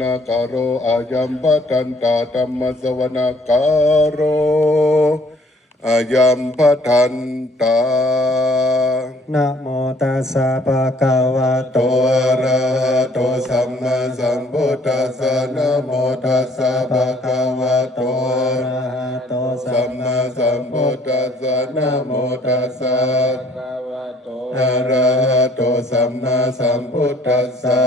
นาคาโรอายัมปะทันตาธัมมสวนาคาโรอายัมปะทันตานะโมตัสสะภะคะวะโต อะระหะโตสัมมาสัมพุทธัสสะนะโมตัสสะภะคะวะโต อะระหะโตสั สั ม ม มา มาสัมพุทธัสสะนะโมตัสสะ ภะคะวะโต อะระหะโตสัมมาสัมพุทธัสสะ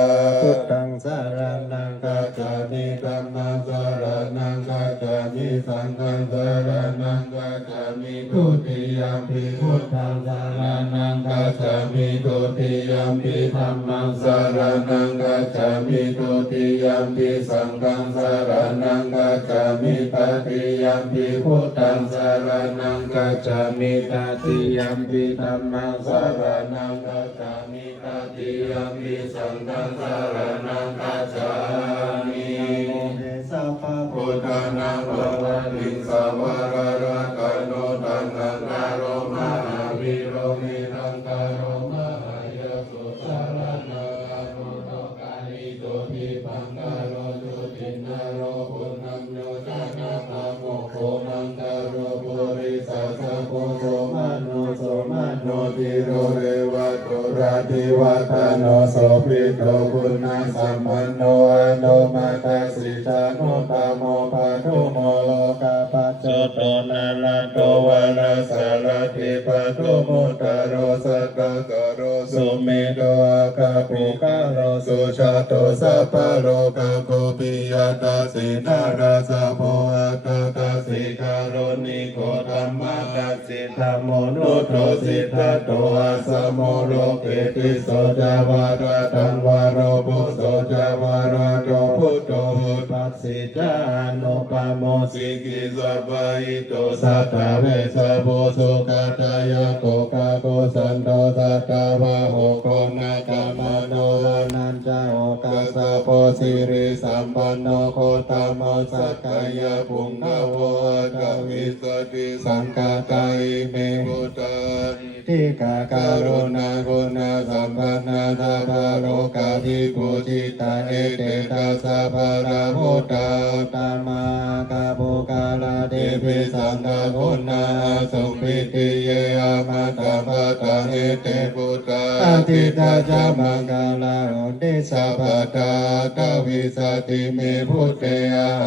พุทธังสรณังคัจฉามิธัมมังสรณังคัจฉามิสังฆังสรณังคัจฉามิทุติยัมปิพุทธังสรณังคัจฉามิทุติยัมปิธัมมังสรณังคัจฉามิทุติยัมปิสังฆังสรณังคัจฉามิตติยัมปิพุทธังสรณังคัจฉามิตติยัมปิธัมมังสรณังคัจฉามิตติยัมปิสังฆังสรณังคัจฉามิสัพพะพุ พุ ท ท ธ ธา นา นัง ภ ภ ว วั ะ น ติ ติสาวรระกันโนตังนังคารโรมหาวิโรมิรังคารมหายสุสารนังอนุโตกาลิโตทิปังคารโตุตินโรปุณัญโยชนะภะโมโคมังคารปุริสัสสะโพโสมโนโสมโนติโรเรวะโตราติวัตโนโสภิโตปุณณสัมปันโนอนุมาตสิจานุตโมปะทุโมโลกาปัจจโตนาลาโตวาลาสารติปะทุมุตตโรสัตตตโรสุเมโตอาคาปิกาโรสุชาโตสัพพะโลกโคปิยตาสินาราสะโพอัตตาสิการุณิโกธัมมาตัสสิธรรมโมนุโตสิทธัตโตอาสมโมโลเกติโสจาวาระตังวาโรปุโสจาวาระโตพุทโธปัสสิจานุปโมสิกิสัพพะอิโตสัตตะเวสะโพสุขตายะโกกะโกสันโตสัตตะวะโหโกนะกามโนนันจาโอกัสสะโพสิริสัมปันโนโคตโมสักกายะปุงคะโวอะกวิสติสังฆาตาอิเมพุทธาทิกาการุณากุณาสัมปันนาทาภาโรกาทิปุจิตาเอเตตัสสะภาราพุทธาตามากาโภกาลาเทปิสันตาคุณาสุปิติเยอามาตาภาตาเอเตพุทธาอาทิตาจามังกาลาโอเดสัพพตาตาวิสติเมพุทเต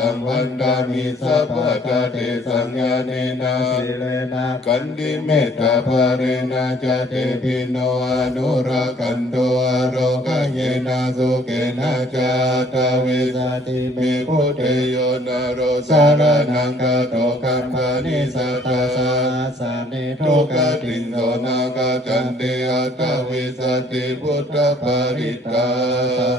อังวันดามิสัพพตาเตสัญญาเนนะสิเลนะกันดิเมตตาภาเรนะจเตปิโนอนุรักขันโตอโรกเยนะสุเกนะจาตาวิสติเมพุทเตโยนะโรสารนังกะโตคัมภานิสัตตาสาสานิทุกขตินโนนากาจันเตอัตตวิสติพุทธปาริตา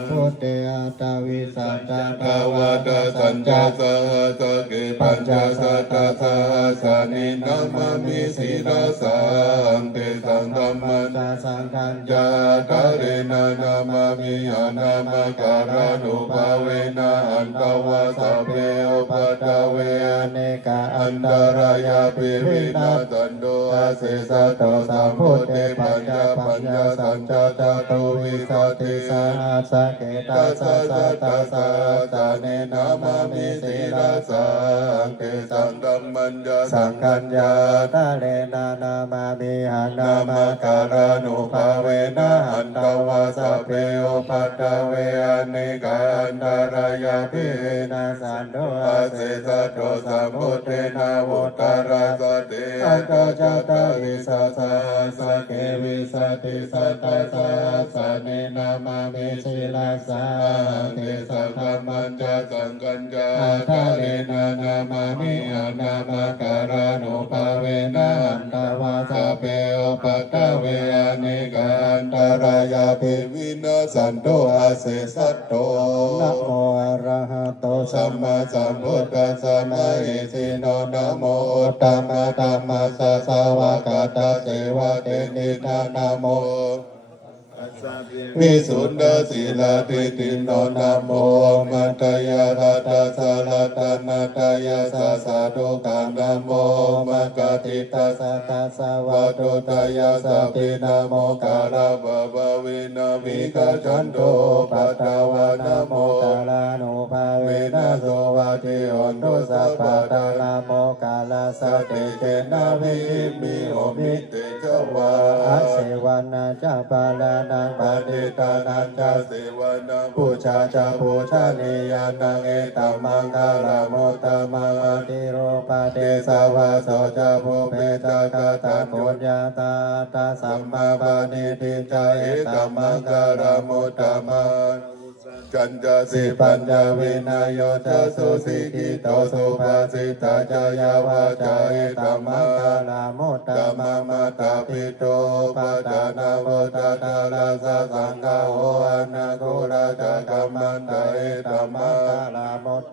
พุทเตอัตตวิสัตตาภาวะตาสัญจาสหัสเกปัญจสัตตาสหัสนินามามิสิราสังเตสังธัมมัญสังฆัญจาตาเรนะนามามิอานามาการานุภาเวนะอันตวาสพเพอุปัตตเวอเนกาอันตรายาปิวินาสันโดอาเสสะโตสัมพุทเตปัญญาสัญจจตุวิสติสหัสเกตัสสะสัตตาสหัสเนนามามิสิราสังเตสังธัมมัญญาสังคัญญาตาเลนะนามามิหันนามาการานุภาเวนะอันตวาสพเพอุปัตตเวอเนกาอันตรายาปิวินาสันโดอาเสสะโตสัมพุทเทนาวุตตราสติอัตจตาริสสะสะเกวิสติสัตตาสหัสเนนามามิสิลัสสะเทสังฆมัญจสังกัญจาทาเรนะนามามิอานามาการานุภาเวนะอันตวาสเปโอปัตตเวอเนกาอันตรายาภิวินาสันโตอาเสสัตโตนะโมอะระหะโตสัมมาสัมพุทธัสสะนะอิสิโนนะโมตัมมะตัมมะสะสาวะกะตะเสวะเตนินะนะโมวิสุทธศีลาติติโนนะโมมัตตยารัตสารัตนา ตายาสสะทุกขังธัมโมมะกติตาสัตสะวะตุตายาสัพพินะโมกาลาภวะเวนะวิกาจันโตปัตตาวานะโมกาลานุภาเวนะโสวะเทโอนตุสัพพะตานะโมกาลาสเตเจนะวิมิโอมิเตจวาอาเสวนาจาปาลานังปฏิตานันจาเสวนาปูชาจาปูชานิยานังเอตัมมังคาลาโมตตมังอติโรปะเตสาวาโสจาภูเปจากาตาปุญญาตาตาสัมมาปานิทิจาเอตัมมังคาลาโมตตมังจันจาสิปัญญาวินายโยจะสุสิกิโตสุภาสิตาจายาวาจาเอตัมมังคาลาโมตตมังมาตาปิโตปัจจานาโมตตาลาสะสังฆาโออานาโกราจักรมันตาเอตัมมังคาลาโมต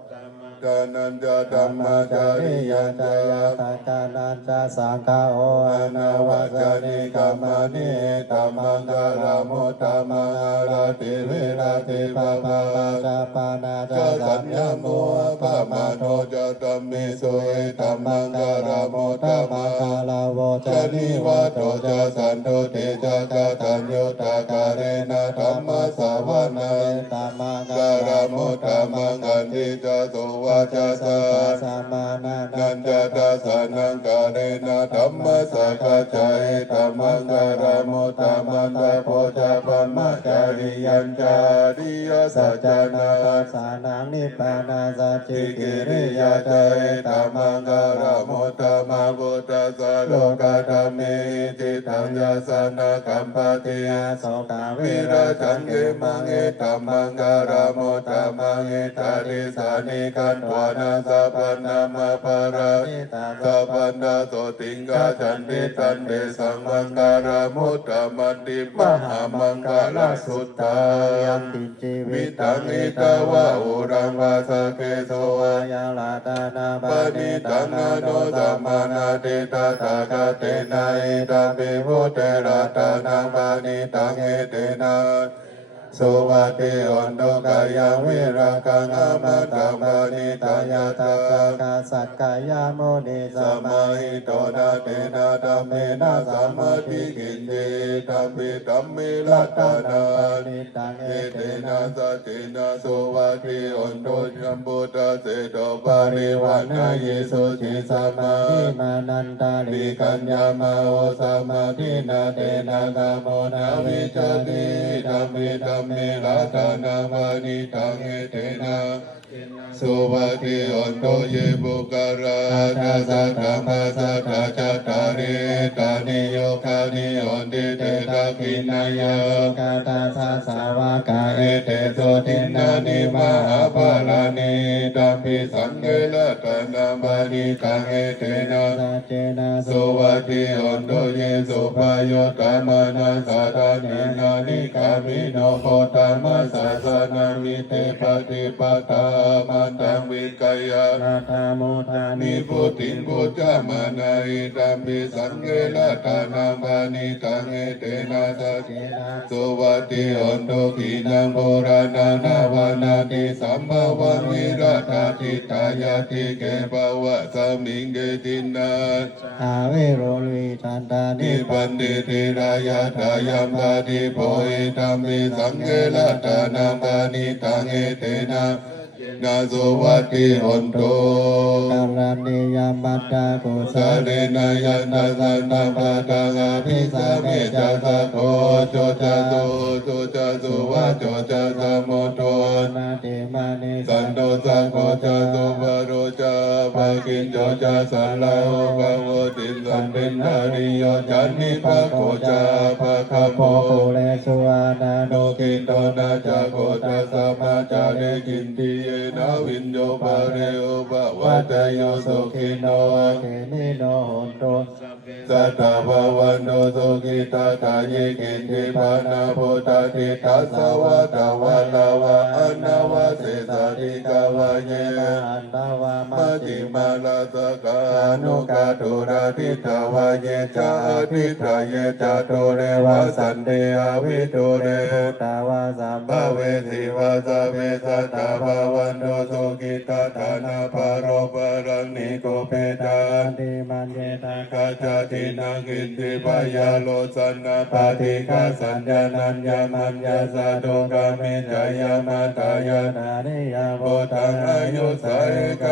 กานันจะธรรมจาริยันจายาตากานันจะสังฆาโออานาวาจานิกามานิเอตัมมังคาลาโมตตมังอาราติเวราติปะปะจาปานาจะสัญญโมปะมาโนจะตัมมิสุเอตัมมังคาลาโมตตมังคาลาโวจานิวัตโตจะสันโตเตจะกาตัญโยตากาเรนะธัมมาสาวนาเอตัมมังคาลาโมตตมังอันทิจะโสวาจาสะสัมมานันจะตาสานังกาเรนะธัมมาสกาจายตัมมังคาลาโมตตมังตะโพจาปัมมะจาริยัญจาริยสัจจานาสานังนิพพานาสัจจิกิริยาจายตัมมังคาลาโมตตมังพุทธัสสะโลกธรรมเมจิตังยาสนากัมปติยาโสกาวิราชันเกมังเอตัมมังคาลาโมตตมังเอตาริสานิกันวานาสัพพนามาปาราสัพพนาโสติงกาจันติตันเดสังมังคาลาโมตตมัตติมหามังคาลาสุตตายัมปิจิวิตังอิตาวะอุรังวาสเกโสวายาลาตานาปานิตังนาโนสัมมานาติตาตากาเตนะเอตาปิโวเตระตานังปานิตังเอเตนะสุวัติโอนตุกายาวิราคังอามาตังปานิตายาตากาสักกายาโมนิสัมมาหิโตนะเตนะธัมเมนะสัมมาทิกินเตธัมปิธัมเมลัตตานานิตังเอเตนะสัจเจนะสุวัติโอนตุยัมปุตตะเสโตปาริวานาเยสุจิสัมมาทิมานันตาลิกัญญามาโอสัมมาทินาเตนะกามโมนาวิจติธัมมิธัมเมลัตตานามานิตังเอเตนะสุวัติโอนตุเยบุกราทัสสะธรรมสัทธาจัตตาริตานิโยคานิโอนติเตตะกินายกาตาสาสาวกาเอเตโสตินานิมหาภารานิตัมปิสังเกลัตตานามานิตังเอเตนะสัจเจนะสุวัติโอนตุเยสุปโยตามานัสสะทาเนนานิกามิโนโคตามัสสะสนามิเตปฏิปตามันตังวิกายานาธามุทานิพุติงพุทธามานาอิตัมปิสังเกลัตตานามานิตังเอเตนะสัจเจนะสุวัติโอนตุขีนังโบราณานาวานาติสัมภวังวิราชติตายาติเกภวะสมิงเกตินาอาเวโรลิจันตานิปันติติรายาทายัมปาติโพหิตัมปิสังเกลัตตานามานิตังเอเตนะนาสุวัติโอนตุกาลนิยามัตตากุสะเรนะยันตัสสะนัปะตังอภิสาเมจัสสะโตโจจะโตโจจะสุวะโจจะสะโมโตนาติมานิสันโตสังโฆจะสุวะโรจะภะกินโจจะสัลลาโอภะโวติสันตินาริโยจันนิภะโคจะภะคะโพเลสุอานาโนกินโตนะจะโคจะสัมมาจาเรกินติเยนะวินโยปะเรโอปะวัตโยสุขิโนเขมิโนโหนตุสัตตะภวันโตสุขิตาตาเยกินติปานาโพธาติทัสสะวะตาวะตาวะอนาวะเสสะติกาวะเยอันตาวะมัจจิมาลาสกานุกาตุราทิตาวะเยจาทิตาเยจาตุเรวะสันเดอวิตุเรพุตตา าวาสัมภ ภเวทิวาสเวสัตตาภวันโตสุขิตาธานาภโรปรังนิโกเปตา อันติมันเยตา คาจาตินังอินติปยาโลสันนาปฏิกาสัญญานัญญามัญญาสะโดกาเมจายามาตายา นาริยา โบทังอายุสัยก